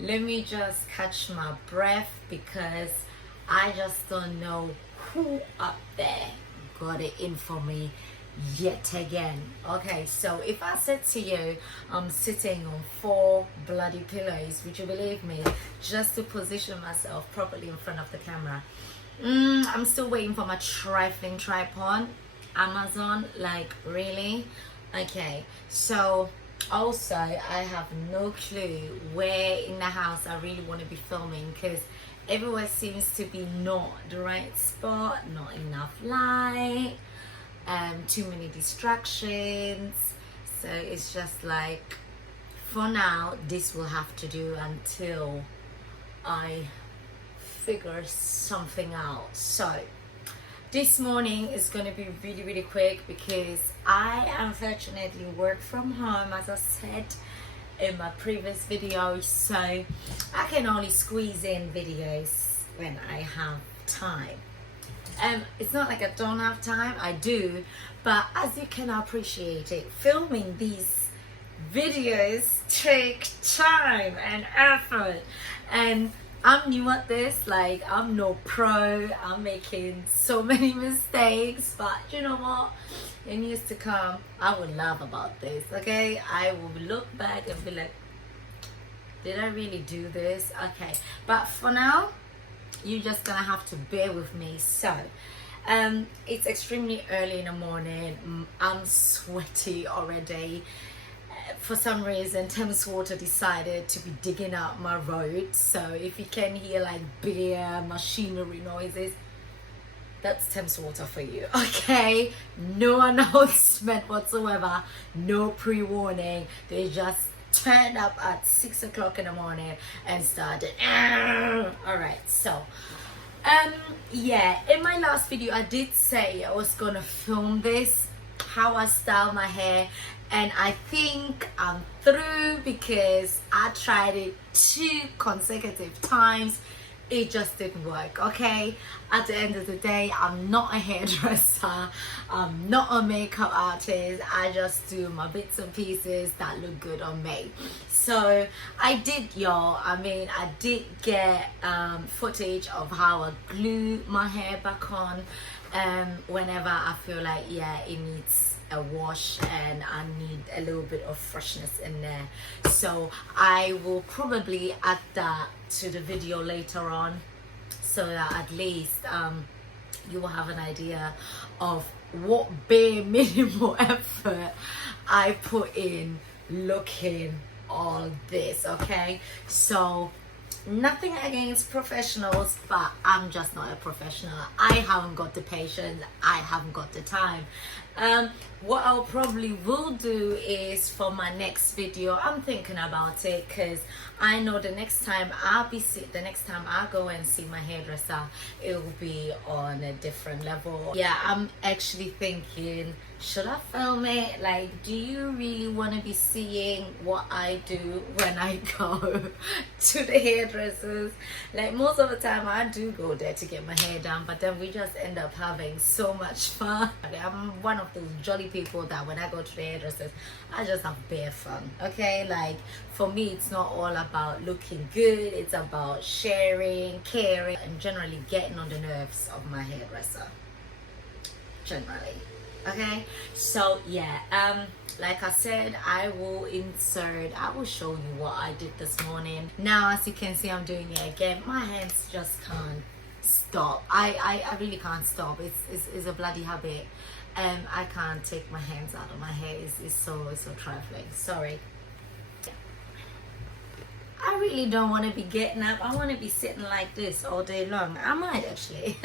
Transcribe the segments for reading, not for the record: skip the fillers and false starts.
let me just catch my breath because I just don't know who up there got it in for me yet again. Okay, so if I said to you I'm sitting on 4 bloody pillows, would you believe me, just to position myself properly in front of the camera? I'm still waiting for my trifling tripod. Amazon, like, really? Okay, so also I have no clue where in the house I really want to be filming, because everywhere seems to be not the right spot, not enough light, too many distractions. So it's just like, for now this will have to do until I figure something out. So this morning is going to be really quick because I unfortunately work from home, as I said in my previous video, so I can only squeeze in videos when I have time. It's not like I don't have time, I do, but as you can appreciate it, filming these videos take time and effort, and I'm new at this. Like, I'm no pro, I'm making so many mistakes, but you know what, in years to come I will laugh about this. Okay, I will look back and be like, did I really do this? Okay, but for now you're just gonna have to bear with me. So it's extremely early in the morning. I'm sweaty already. For some reason Thames Water decided to be digging out my road, so if you can hear like beer machinery noises, that's Thames Water for you. Okay, no announcement whatsoever, no pre-warning. They just turned up at 6 o'clock in the morning and started. All right, so yeah, in my last video I did say I was gonna film this, how I style my hair, and I think I'm through because I tried it 2 consecutive times. It just didn't work. Okay, at the end of the day, I'm not a hairdresser, I'm not a makeup artist. I just do my bits and pieces that look good on me. So I did, y'all, I mean, I did get footage of how I glue my hair back on whenever I feel like, yeah, it needs a wash and I need a little bit of freshness in there. So I will probably add that to the video later on, so that at least you will have an idea of what bare minimal effort I put in looking all this. Okay, so nothing against professionals, but I'm just not a professional. I haven't got the patience, I haven't got the time. What I'll probably will do is, for my next video, I'm thinking about it, because I know the next time I go and see my hairdresser, it will be on a different level. Yeah, I'm actually thinking, should I film it? Like, do you really want to be seeing what I do when I go to the hairdressers? Like, most of the time I do go there to get my hair done, but then we just end up having so much fun. I'm one of those jolly people that when I go to the hairdressers, I just have bare fun. Okay, like, for me it's not all about looking good, it's about sharing, caring, and generally getting on the nerves of my hairdresser, generally. Okay, so yeah, like I said, I will show you what I did this morning. Now, as you can see, I'm doing it again. My hands just can't stop. I really can't stop. It's a bloody habit. I can't take my hands out of my hair. It's so trifling. Sorry. I really don't want to be getting up. I want to be sitting like this all day long. I might actually.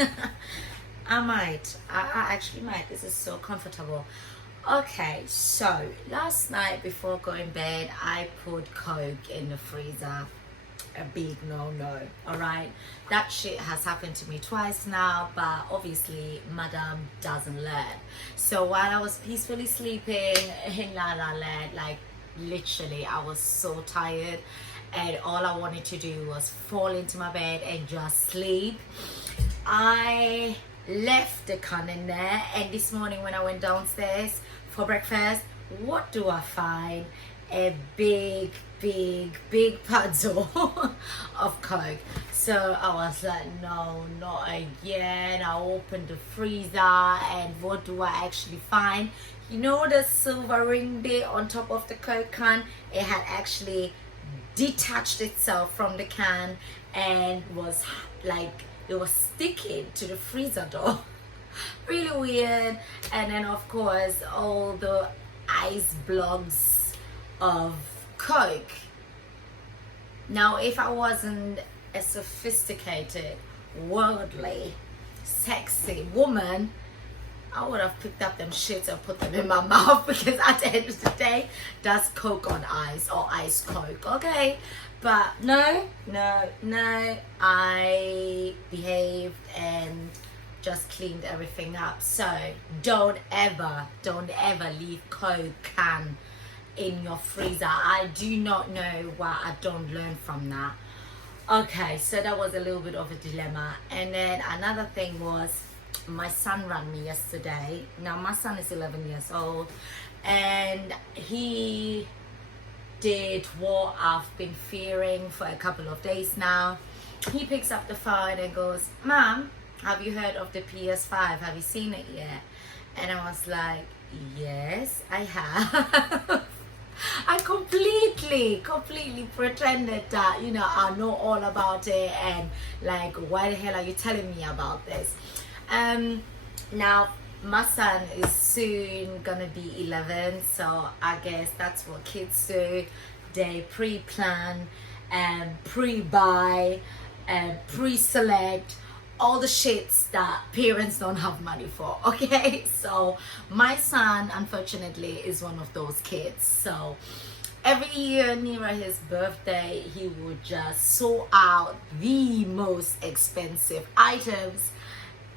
I actually might. This is so comfortable. Okay, so last night before going to bed, I put Coke in the freezer. A big no-no. Alright, that shit has happened to me twice now, but obviously madam doesn't learn. So while I was peacefully sleeping in La La Land, like literally I was so tired and all I wanted to do was fall into my bed and just sleep, I left the can in there, and this morning when I went downstairs for breakfast, what do I find? a big puzzle of Coke. So I was like, no, not again. I opened the freezer, and what do I actually find? You know the silver ring bit on top of the Coke can? It had actually detached itself from the can and was like, it was sticking to the freezer door. Really weird. And then of course all the ice blocks of Coke. Now if I wasn't a sophisticated, worldly, sexy woman, I would have picked up them shits and put them in my mouth, because at the end of the day, that's Coke on ice, or ice Coke, okay? But no, I behaved and just cleaned everything up. So don't ever leave Coke can in your freezer. I do not know what I don't learn from that. Okay, so that was a little bit of a dilemma. And then another thing was, my son rang me yesterday. Now my son is 11 years old, and he did what I've been fearing for a couple of days now. He picks up the phone and goes, "Mom, have you heard of the PS5? Have you seen it yet?" And I was like, "Yes, I have." I completely pretended that, you know, I know all about it, and like, why the hell are you telling me about this? Now my son is soon gonna be 11, so I guess that's what kids do. They pre-plan and pre-buy and pre-select all the shits that parents don't have money for, okay? So my son, unfortunately, is one of those kids. So every year near his birthday, he would just sort out the most expensive items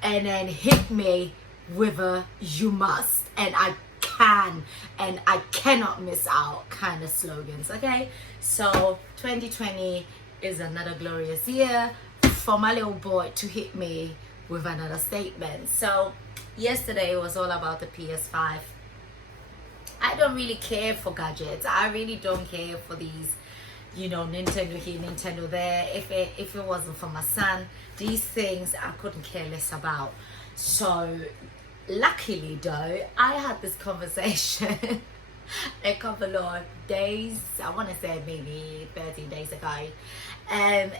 and then hit me with a "you must" and "I can" and "I cannot miss out" kind of slogans, okay? So 2020 is another glorious year for my little boy to hit me with another statement. So yesterday was all about the PS5. I don't really care for gadgets. I really don't care for these, you know, Nintendo here, Nintendo there. If it wasn't for my son, these things I couldn't care less about. So luckily though, I had this conversation a couple of days, I want to say maybe 13 days ago, and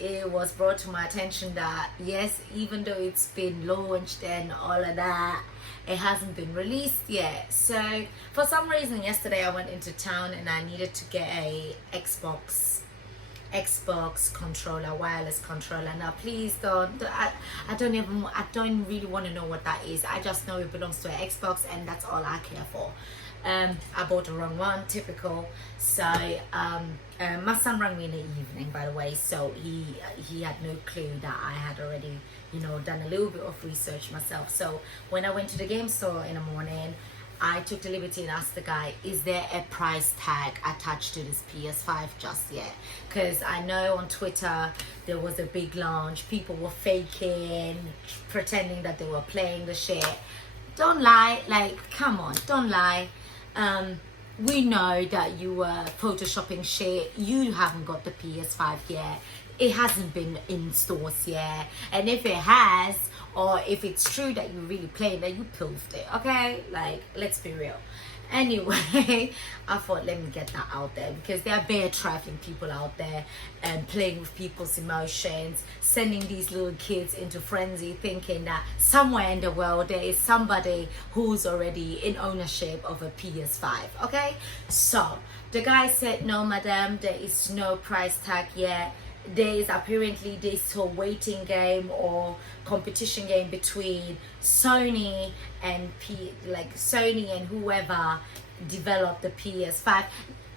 it was brought to my attention that yes, even though it's been launched and all of that, it hasn't been released yet. So for some reason yesterday I went into town and I needed to get a Xbox controller, wireless controller. Now please I don't really want to know what that is. I just know it belongs to an Xbox and that's all I care for. I bought the wrong one, typical. So my son rang me in the evening, by the way, so he had no clue that I had already, you know, done a little bit of research myself. So when I went to the game store in the morning, I took the liberty and asked the guy, is there a price tag attached to this PS5 just yet? Because I know on Twitter there was a big launch, people were faking, pretending that they were playing the shit. Don't lie, like, come on, don't lie. We know that you were photoshopping shit. You haven't got the PS5 yet. It hasn't been in stores yet. And if it has, or if it's true that you really played it, you pilfed it, okay? Like, let's be real. Anyway, I thought, let me get that out there, because there are bare trifling people out there and playing with people's emotions, sending these little kids into frenzy, thinking that somewhere in the world there is somebody who's already in ownership of a PS5, okay? So the guy said, no madam, there is no price tag yet. There is apparently this whole waiting game or competition game between Sony and Sony and whoever developed the PS5.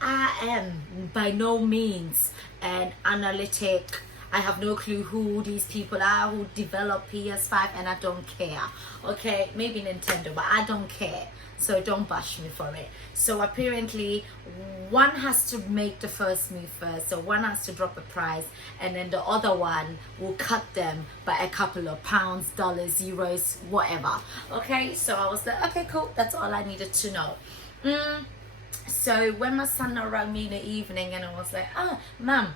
I am by no means an analytic. I have no clue who these people are who develop PS5, and I don't care. Okay, maybe Nintendo, but I don't care. So don't bash me for it. So apparently one has to make the first move first. So one has to drop a price, and then the other one will cut them by a couple of pounds, dollars, euros, whatever. Okay, so I was like, okay, cool. That's all I needed to know. So when my son around me in the evening and I was like, oh, mom,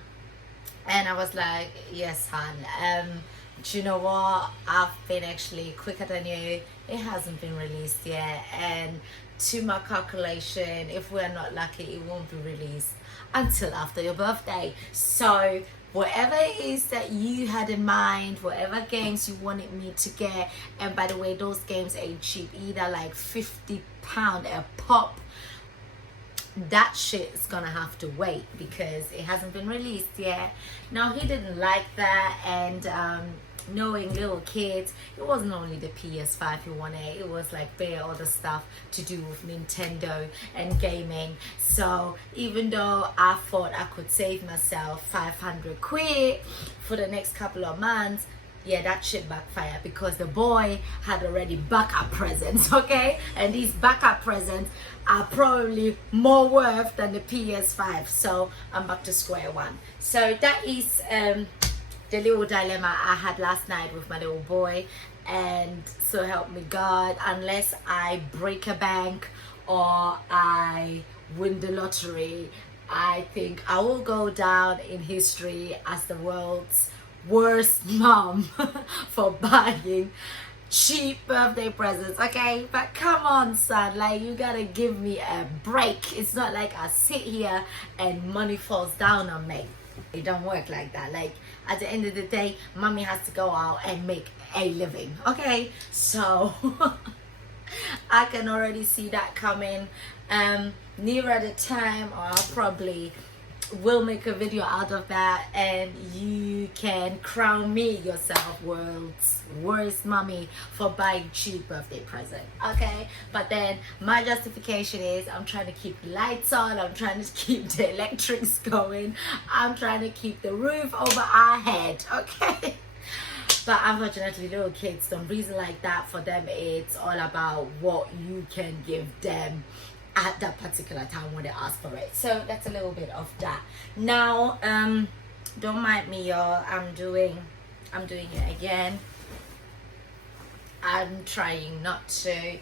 and I was like, yes, hon, do you know what? I've been actually quicker than you. It hasn't been released yet. And to my calculation, if we're not lucky, it won't be released until after your birthday. So whatever it is that you had in mind, whatever games you wanted me to get, and by the way, those games ain't cheap either, like £50 a pop. That shit is gonna have to wait because it hasn't been released yet. Now, he didn't like that, and knowing little kids, it wasn't only the PS5 he wanted, it was like bare other stuff to do with Nintendo and gaming. So even though I thought I could save myself 500 quid for the next couple of months, yeah, that shit backfired because the boy had already backup presents, okay? And these backup presents are probably more worth than the PS5. So I'm back to square one. So that is the little dilemma I had last night with my little boy. And so help me God, unless I break a bank or I win the lottery, I think I will go down in history as the world's worst mom for buying cheap birthday presents, okay? But come on, son, like, you gotta give me a break. It's not like I sit here and money falls down on me. It don't work like that. Like, at the end of the day, mommy has to go out and make a living, okay? So I can already see that coming. Nearer the time, or I'll probably will make a video out of that, and you can crown me yourself world's worst mommy for buying cheap birthday present, okay? But then my justification is I'm trying to keep the lights on, I'm trying to keep the electrics going, I'm trying to keep the roof over our head, okay? But unfortunately, little kids don't reason like that. For them, it's all about what you can give them at that particular time when they ask for it. So that's a little bit of that. Now, don't mind me, y'all. I'm doing it again. I'm trying not to.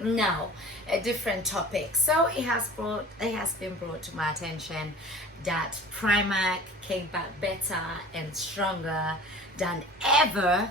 Now, a different topic. So it has been brought to my attention that Primark came back better and stronger than ever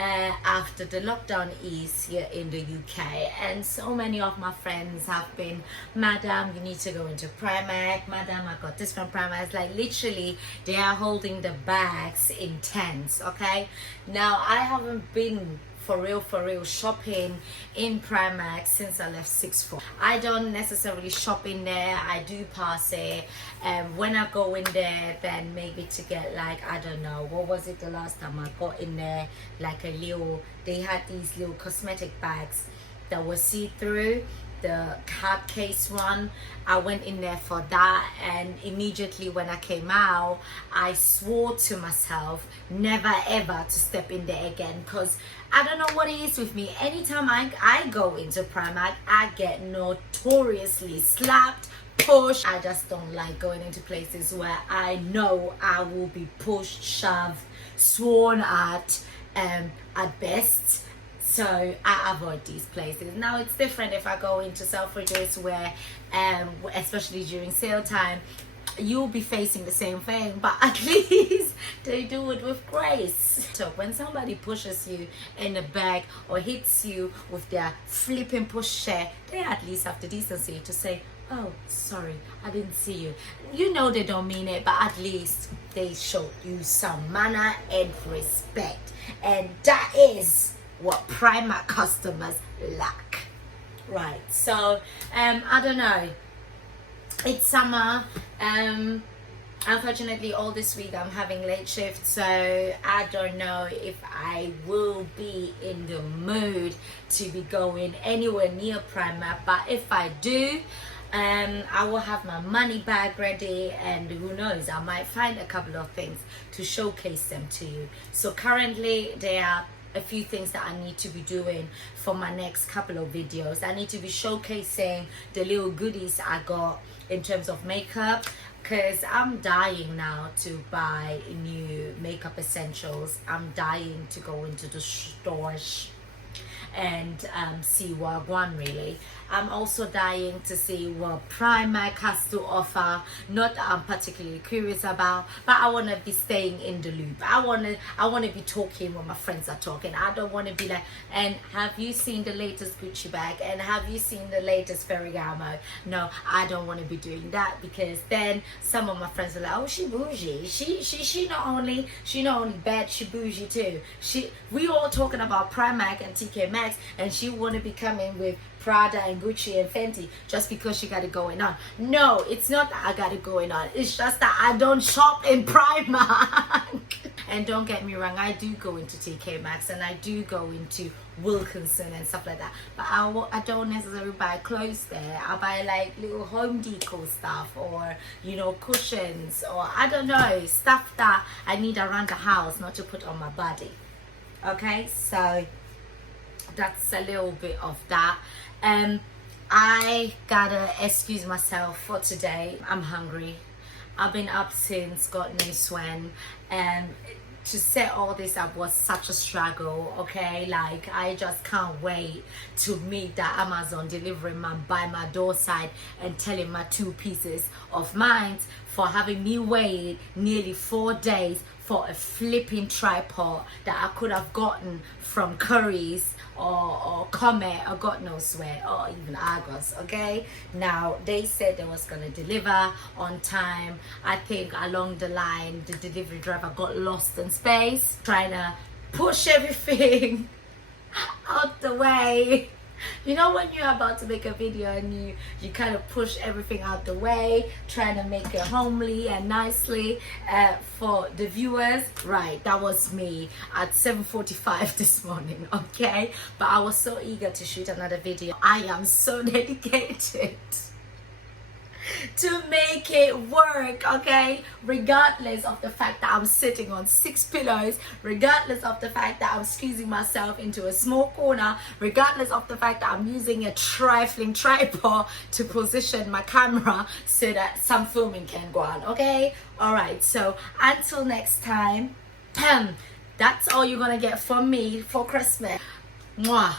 after the lockdown eased here in the UK. And so many of my friends have been, madam, you need to go into Primark, madam, I got this from Primark. It's like literally they are holding the bags in tents, okay? Now, I haven't been for real shopping in Primark since I left sixth form. I don't necessarily shop in there, I do pass it, and when I go in there, then maybe to get, like, I don't know, what was it the last time I got in there, like a little, they had these little cosmetic bags that were see-through, the card case one. I went in there for that, and immediately when I came out, I swore to myself never ever to step in there again, because I don't know what it is with me. Anytime I go into Primark, I get notoriously slapped, pushed. I just don't like going into places where I know I will be pushed, shoved, sworn at best. So I avoid these places. Now, it's different if I go into Selfridges where, especially during sale time, you'll be facing the same thing, but at least they do it with grace. So when somebody pushes you in the back or hits you with their flipping push chair, they at least have the decency to say, oh, sorry, I didn't see you. You know they don't mean it, but at least they show you some manner and respect. And that is what Primark customers lack. Right, so I don't know, it's summer, unfortunately all this week I'm having late shifts, so I don't know if I will be in the mood to be going anywhere near Primark, but if I do, I will have my money bag ready, and who knows, I might find a couple of things to showcase them to you. So currently there are a few things that I need to be doing for my next couple of videos. I need to be showcasing the little goodies I got in terms of makeup, because I'm dying now to buy new makeup essentials. I'm dying to go into the stores and see Wagwan really. I'm also dying to see what Primark has to offer. Not that I'm particularly curious about, but I want to be staying in the loop. I want to be talking when my friends are talking. I don't want to be like, and have you seen the latest Gucci bag? And have you seen the latest Ferragamo? No, I don't want to be doing that, because then some of my friends are like, oh, she bougie. She not only bad, she bougie too. We all talking about Primark and TK Maxx, and she want to be coming with Prada and Gucci and Fenty just because she got it going on. No, it's not that I got it going on. It's just that I don't shop in Primark. And don't get me wrong, I do go into TK Maxx and I do go into Wilkinson and stuff like that. But I don't necessarily buy clothes there. I buy like little home decor stuff, or cushions, or I don't know, stuff that I need around the house, not to put on my body. Okay, so that's a little bit of that. I gotta excuse myself for today. I'm hungry. I've been up since God knows when, and to set all this up was such a struggle. Okay, like I just can't wait to meet the Amazon delivery man by my doorside and tell him my 2 pieces of mind for having me wait nearly 4 days for a flipping tripod that I could have gotten from Curry's or Comet or God knows where, or even Argos. Okay, now they said they was gonna deliver on time. I think along the line the delivery driver got lost in space trying to push everything out the way. When you're about to make a video and you kind of push everything out the way, trying to make it homely and nicely for the viewers. Right, that was me at 7:45 this morning. Okay, but I was so eager to shoot another video. I am so dedicated to make it work, okay, regardless of the fact that I'm sitting on 6 pillows, regardless of the fact that I'm squeezing myself into a small corner, regardless of the fact that I'm using a trifling tripod to position my camera so that some filming can go on. Okay, all right, so until next time, that's all you're gonna get from me for Christmas. Mwah.